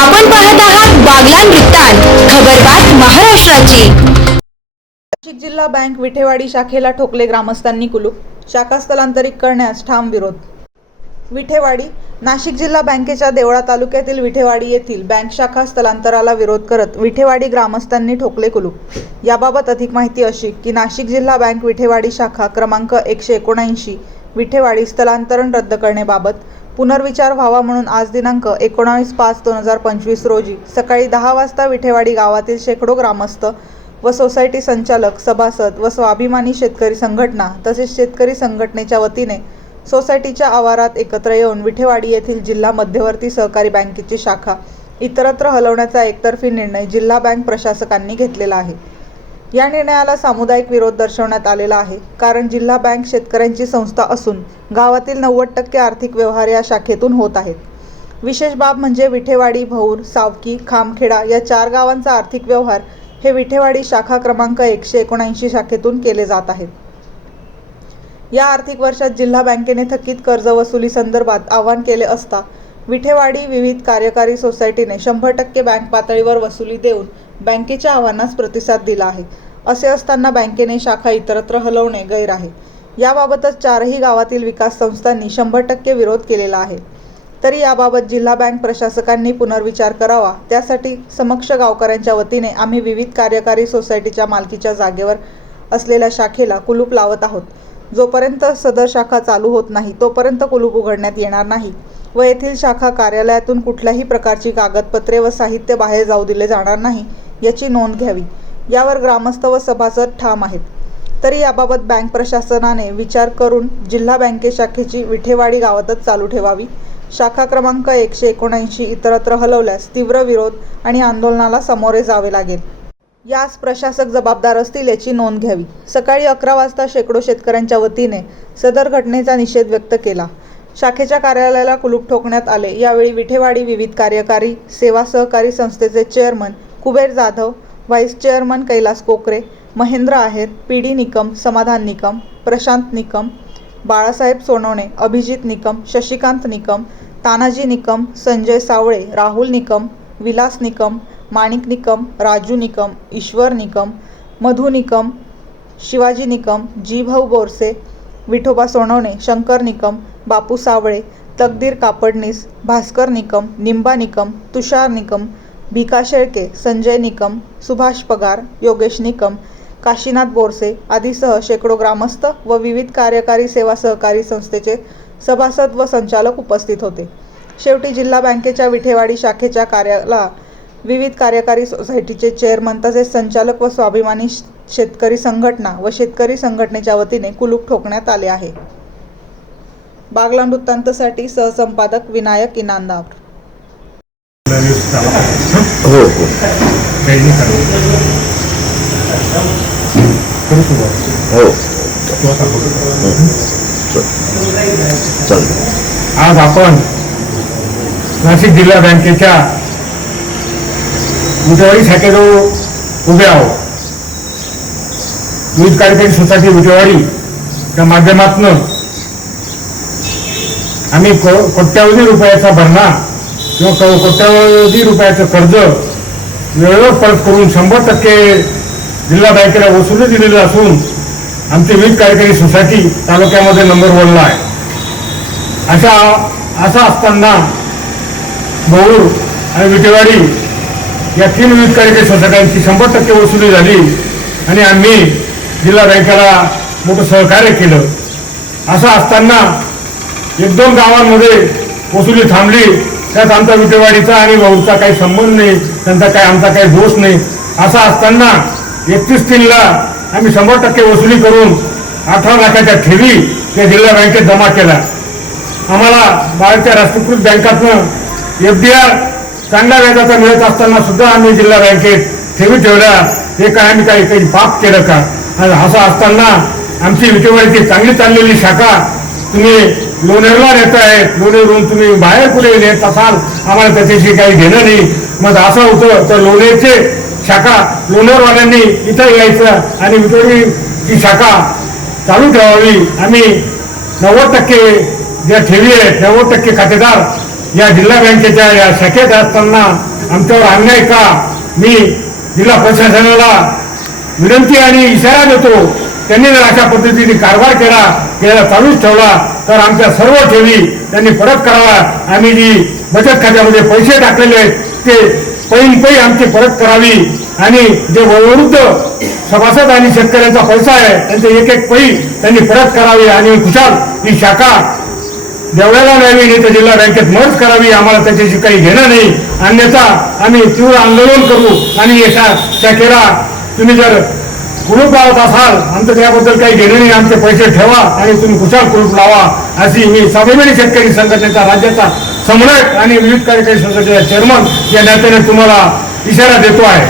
आपण पाहत आहात बागलान वृत्तांत खबरबात महाराष्ट्राची. नाशिक जिल्हा बँक विठेवाडी शाखेला ठोकले ग्रामस्थांनी कुलूप शाखा स्थलांतरित करण्यास ठाम विरोध. विठेवाडी नाशिक जिल्हा बँकेच्या देवळा तालुक्यातील विठेवाडी येथील बँक शाखा स्थलांतराला विरोध करत विठेवाडी ग्रामस्थांनी ठोकले कुलूप. याबाबत अधिक माहिती अशी की नाशिक जिल्हा बँक विठेवाडी शाखा क्रमांक एकशे एकोणऐंशी विठेवाडी स्थलांतरण रद्द करण्याबाबत पुनर्विचार व्हावा म्हणून आज दिनांक एकोणावीस पाच दोन हजार पंचवीस रोजी सकाळी दहा वाजता विठेवाडी गावातील शेकडो ग्रामस्थ व सोसायटी संचालक सभासद व स्वाभिमानी शेतकरी संघटना तसेच शेतकरी संघटनेच्या वतीने सोसायटीच्या आवारात एकत्र येऊन विठेवाडी येथील जिल्हा मध्यवर्ती सहकारी बँकेची शाखा इतरत्र हलवण्याचा एकतर्फी निर्णय जिल्हा बँक प्रशासकांनी घेतलेला आहे. या निर्णयाला सामुदायिक विरोध दर्शवण्यात आलेला आहे. कारण जिल्हा बँक शेतकऱ्यांची संस्था असून गावातील नव्वद टक्के आर्थिक व्यवहार या शाखेतून होत आहेत. विशेष बाब म्हणजे विठेवाडी भौर सावकी खामखेडा या चार गावांचा आर्थिक व्यवहार हे विठेवाडी शाखा क्रमांक एकशे एकोणऐंशी शाखेतून केले जात आहेत. या आर्थिक वर्षात जिल्हा बँकेने थकीत कर्ज वसुली संदर्भात आवाहन केले असता विठेवाडी विविध कार्यकारी सोसायटीने शंभर टक्के बँक पातळीवर वसुली देऊन बँकेच्या आव्हानास प्रतिसाद दिला आहे. असे असताना बँकेने शाखा इतरत्र हलवणे गैर आहे. याबाबतच चारही गावातील विकास संस्थांनी शंभर टक्के विरोध केलेला आहे. तरी याबाबत जिल्हा बँक प्रशासकांनी पुनर्विचार करावा त्यासाठी समक्ष गावकऱ्यांच्या वतीने आम्ही विविध कार्यकारी सोसायटीच्या मालकीच्या जागेवर असलेल्या शाखेला कुलूप लावत आहोत. जोपर्यंत सदर शाखा चालू होत नाही तोपर्यंत कुलूप उघडण्यात येणार नाही व येथील शाखा कार्यालयातून कुठल्याही प्रकारची कागदपत्रे व साहित्य बाहेर जाऊ दिले जाणार नाही याची नोंद घ्यावी. यावर ग्रामस्थ व सभासद ठाम आहेत. तरी याबाबत बँक प्रशासनाने विचार करून जिल्हा बँके शाखेची विठेवाडी गावातच चालू ठेवावी. शाखा क्रमांक एकशे एकोणऐंशी इतरत्र हलवल्यास तीव्र विरोध आणि आंदोलनाला सामोरे जावे लागेल. यास प्रशासक जबाबदार असतील याची नोंद घ्यावी. सकाळी अकरा वाजता शेकडो शेतकऱ्यांच्या वतीने सदर घटनेचा निषेध व्यक्त केला. शाखेच्या कार्यालयाला कुलूप ठोकण्यात आले. यावेळी विठेवाडी विविध कार्यकारी सेवा सहकारी संस्थेचे chairman Kuber Jadhav vice chairman Kailas Kokare Mahendra Aher P D Nikam Samadhan Nikam Prashant Nikam Balasaheb Sonawane Abhijit Nikam Shashikant Nikam Tanaji Nikam Sanjay सावळे राहुल निकम विलास निकम माणिक निकम राजू निकम ईश्वर निकम मधु निकम शिवाजी निकम जी भाऊ बोरसे विठोबा सोनवणे शंकर निकम बापू सावळे तकदीर कापडनीस भास्कर निकम निंबा निकम तुषार निकम भिका शेळके संजय निकम सुभाष पगार योगेश निकम काशीनाथ बोरसे आदीसह शेकडो ग्रामस्थ व विविध कार्यकारी सेवा सहकारी संस्थेचे सभासद व संचालक उपस्थित होते. शेवटी जिल्हा बँकेच्या विठेवाडी शाखेच्या कार्याला विविध कार्यकारी सोसायटीचे चेअरमन तसेच संचालक व स्वाभिमानी शेतकरी संघटना व शेतकरी संघटनेच्या वतीने कुलूप ठोकण्यात आले आहे. बागला वृत्तांतसाठी सहसंपादक विनायक इनामदार हो हो. हो. आज आपण नाशिक जिल्हा बँकेच्या विटेवाडी शाखेजवळ उभे आहोत. दूध कार्यकारी सोसायटी विटेवाडी माध्यमातून आम्ही को- कोट्यावधी रुपयाचा भरणा किंवा कोट्यावधी रुपयाचं कर्ज वेळेवर परत करून शंभर टक्के जिल्हा बँकेला वसुली दिलेली असून आमची वीज कार्यकारी सोसायटी तालुक्यामध्ये नंबर वनला आहे. अशा असं असताना बहुर आणि विटेवाडी या तीन विविध कार्यकारी सोसायट्यांची शंभर टक्के वसुली झाली आणि आम्ही जिल्हा बँकेला मोठं सहकार्य केलं. असं असताना एक दोन गावांमध्ये वसुली थांबली. त्यात आमचा विटेवाडीचा आणि भाऊचा काही संबंध नाही. त्यांचा काही आमचा काही दोष नाही. असं असताना एकतीस तीनला आम्ही शंभर टक्के वसुली करून अठरा लाखाच्या ठेवी त्या जिल्हा बँकेत जमा केल्या. आम्हाला भारतीय राष्ट्रीयकृत बँकातनं एफ डी आर चांगल्या व्याजाचा मिळत असताना सुद्धा आम्ही जिल्हा बँकेत ठेवी ठेवल्या. हे काय आम्ही काही काही पाप केलं का? आणि असं असताना आमची विटेवाडीची चांगली चाललेली शाखा तुम्ही लोणेरला नेत आहे लोणेरून तुम्ही बाहेर कुठे नेत असाल आम्हाला त्याच्याशी काही घेणं नाही. मग असं होतं तर लोणेरचे शाखा लोणेरवाल्यांनी इथं यायचं आणि विटेवाडीची शाखा चालू ठेवावी. आम्ही नव्वद टक्के ज्या ठेवी आहेत नव्वद टक्के खातेदार या जिल्हा बँकेच्या या शाखेत असताना आमच्यावर अन्याय का? मी जिल्हा प्रशासनाला विनंती आणि इशारा देतो. त्यांनी जर अशा पद्धतीने कारभार केला केला चालूच ठेवला तर आमच्या सर्व ठेवी त्यांनी परत करावा आम्ही जी बचत खात्यामध्ये पैसे टाकलेले आहेत ते पैन पै आमची परत करावी. आणि जे वयोवृद्ध सभासद आणि शेतकऱ्यांचा पैसा आहे त्यांचे एक एक पै त्यांनी परत करावी. आणि खुशाल ही शाखा देवळ्याला न्यावी नाही तर जिल्हा बँकेत मर्ज करावी आम्हाला त्याच्याशी काही घेणं नाही. अन्यथा आम्ही तीव्र आंदोलन करू आणि एका शाखेला तुम्ही जर कुलूप लावत असाल आमचं त्याबद्दल काही घेणं नाही आमचे पैसे ठेवा आणि तुम्ही कुशाल कुलूप लावा अशी मी स्वाभिमानी शेतकरी संघटनेचा राज्याचा सम्राट आणि विविध कार्यकारी संघटनेचा चेअरमन या नात्याने तुम्हाला इशारा देतो आहे.